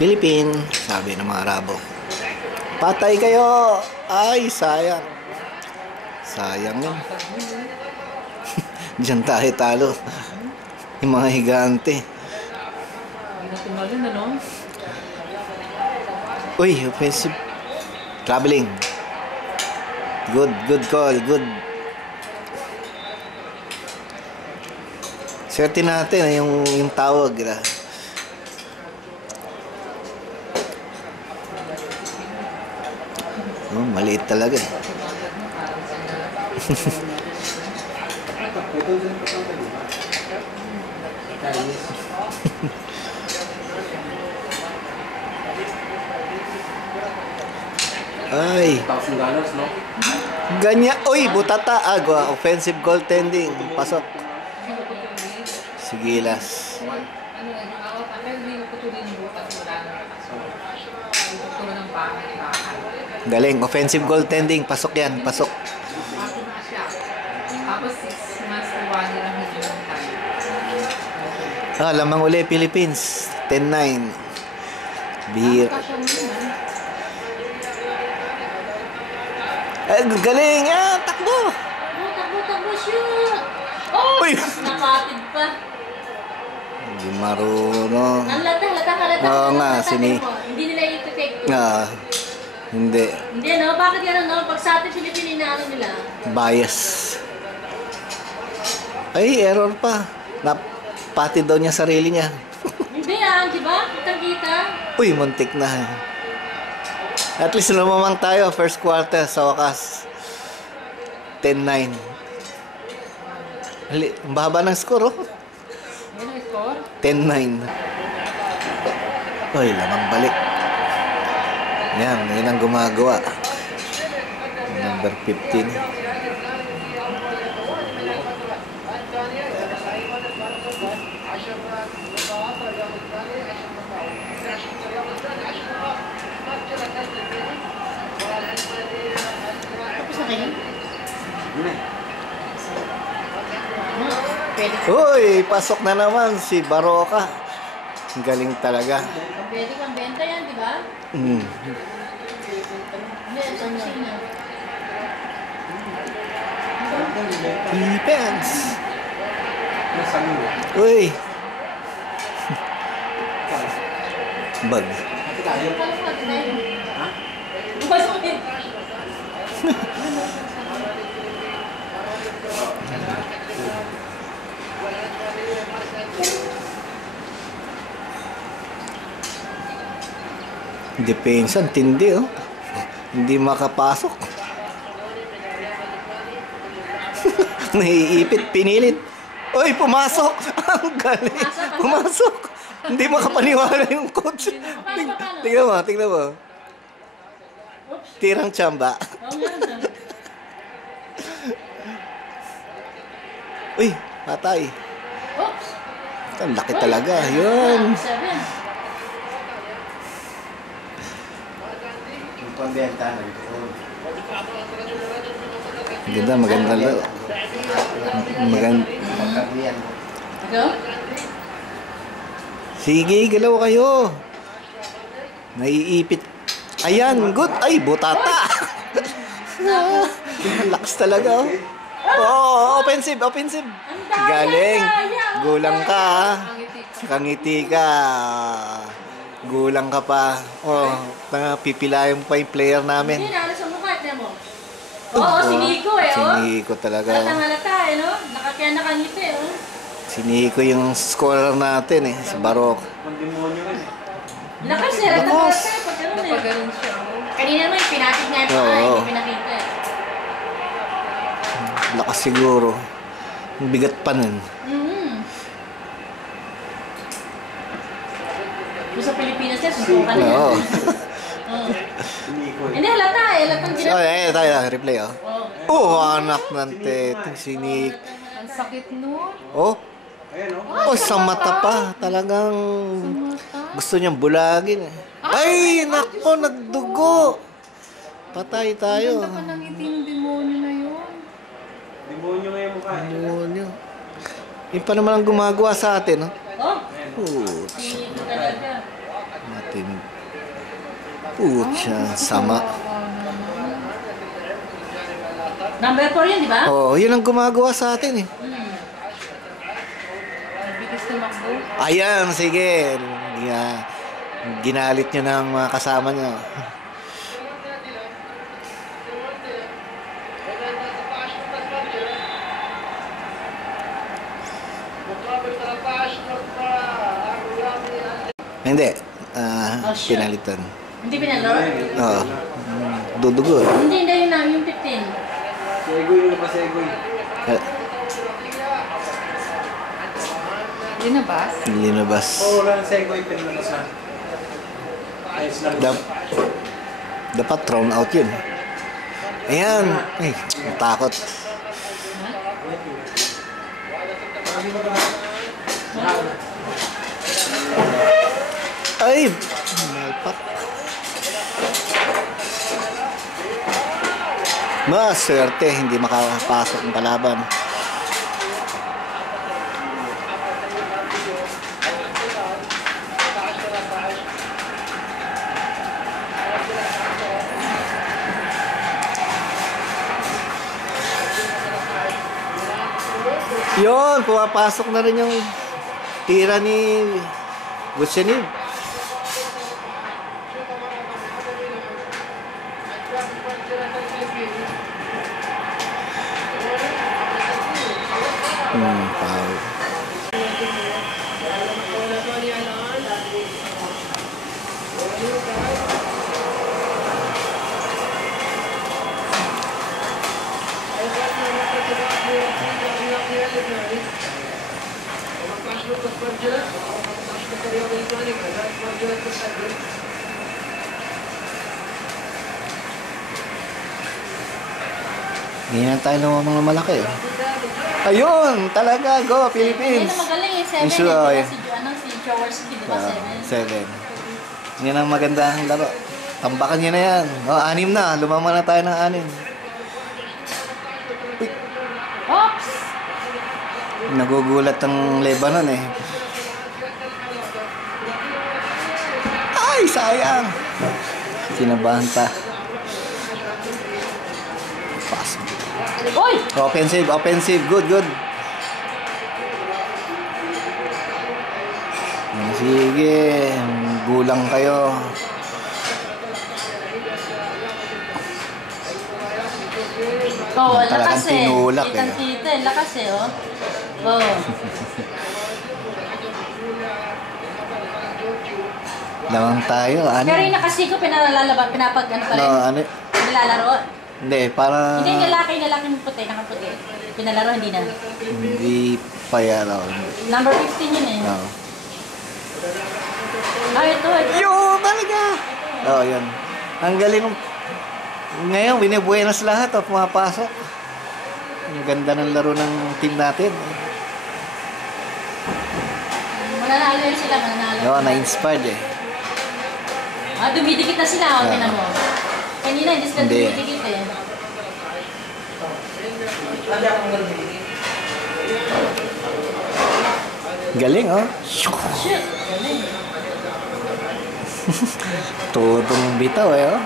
Philippine, sabi ng mga Arabo. Patay kayo! Ay, sayang. Sayang yun. Diyan tayo talo. Yung mga higante. Uy, offensive. Traveling. Good call. Good. Swerte natin yung tawag. Oh, maliit talaga. Ay. $1,000, no? Ganyan. Uy, butata. Offensive goaltending. Pasok. Sigilas. Galing. Offensive goaltending. Pasok yan. Pasok. Tapos 6 months to 1 year ang hindi ng time. Lamang uli Philippines. 10-9. Beer. Galing. Takbo. Takbo, shoot! Oh! Uy! Nakatid pa. Hindi marunong. Halata. Oo nga, Hindi nila i-take. Hindi. Hindi, no? Bakit gano'n, no? Pag sa atin Pilipino na ano nila? Bias. Ay, error pa. Napati daw niya sarili niya. Hindi di ba? Kita. Uy, muntik na. At least lumamang tayo first quarter sa wakas. 10-9. Ang baba ng score, oh. Yan ang score? 10-9. Uy, lamang balik. Yan ang gumagawa. Number 15. Tapos na kayo? Uy, pasok na naman si Baroka. Ang galing talaga. Pwede kang benta yan, di ba? Mm. Defense. Uy. Bag. Depensa, tindi, oh. Hindi makapasok. Naiipit, pinilit. Uy, pumasok! Ang galing. Pumasok. Hindi makapaniwala yung coach. Tingnan mo. Tirang tsamba. Uy, patay. Oops! Ang laki talaga. Yun. Maganda lang. Sige, galaw kayo. Naiipit. Ayan, good. Ay, butata. Lakas talaga, oh. Oh, offensive. Galing. Gulang ka, ha. Kangiti ka. Gulang ka pa. Oh, pipilayan pa yung player namin. Hindi na, sa mukha mo. Oo, si Nico eh, oh. Si Nico talaga. Halata no? Kaya nakangiti, oh. Si Nico yung scorer natin, si Barok. Lakas eh, Lakas. Pag ganun siya. Kanina naman, pinatig niya yung hindi pinakita eh. Lakas siguro. Ang bigat pa nun. Sa Pilipinas yan, susukan na yan. Oo. Hindi, halata eh. Halatang ginagawa. Tayo, replay, oh. Oh, anak ng teteng si Nick. Ang sakit nun. Oh. Oh, sa mata pa. Talagang gusto niyang bulagin. Ay, nako, nagdugo. Patay tayo. Ganda pa ng ngiti ng demonyo na yun. Demonyo nga yung mukha. Demonyo. Yung pa naman ang gumagawa sa atin, no? Oh, Oh, hindi talaga. Matinig. Pucha, sama. Number 4 yun, di ba? Oo, yun ang gumagawa sa atin eh. Bilis tumakbo. Ayan, sige. Ginalit nyo ng mga kasama nyo. Hindi. shit. Pinalitan. Hindi pinalaro? Oo. Dudugo. Hindi yun namin yung 15. Segoy mo pa, segoy. Linabas? Linabas. Oo, wala ng segoy, pinalabas na. Ayos lang. Dapat thrown out yun. Ayan. Ay, natakot. Ay! Malpak. Maswerte, hindi makapasok ang kalaban. Yun, pumapasok na rin yung tira ni Gutsenib. Foul. Hindi na tayo lumamang na malaki. Ayun! Talaga! Go! Yan Philippines! ang magaling eh. 7 Issue, eh. eh. Si Jaworski, di ba? 7. 7. Yan ang magandang laro. Tambakan nyo na yan. O, 6 na. Lumamang na tayo ng 6. Oops! Nagugulat ang Lebanon eh. Ay, sayang! Kinabahan pa. Pass. Uy! Offensive, offensive. Good, good. Sige. Gulang kayo. Oh, Talagang lakas eh. tinulak eh. Kitang-kita eh. Lakas eh, oh. Oh. Lamang tayo. Ano? Pero yung nakasigo, pinapag ano pa rin? No, ano? Nilalaro. Hindi, para... Hindi yung lalaki yung puti, nakaputi. Pinalaro, hindi na. Hindi pa yan. Oh. Number 15 yun eh. No. Ah, ito. Yo, talaga! Oo, yun. Ang galing. Ngayon, binibuenas lahat. Oh, pumapasok. Ang ganda ng laro ng team natin. Mananalo yun sila, mananalo. Oo, na-inspired eh. Ah, dumidikit na sila, okay na mo. Kanina, hindi sila Hindi. dumidikit eh. Galing, oh. Shit! Galing. Tutong bitaw eh, oh.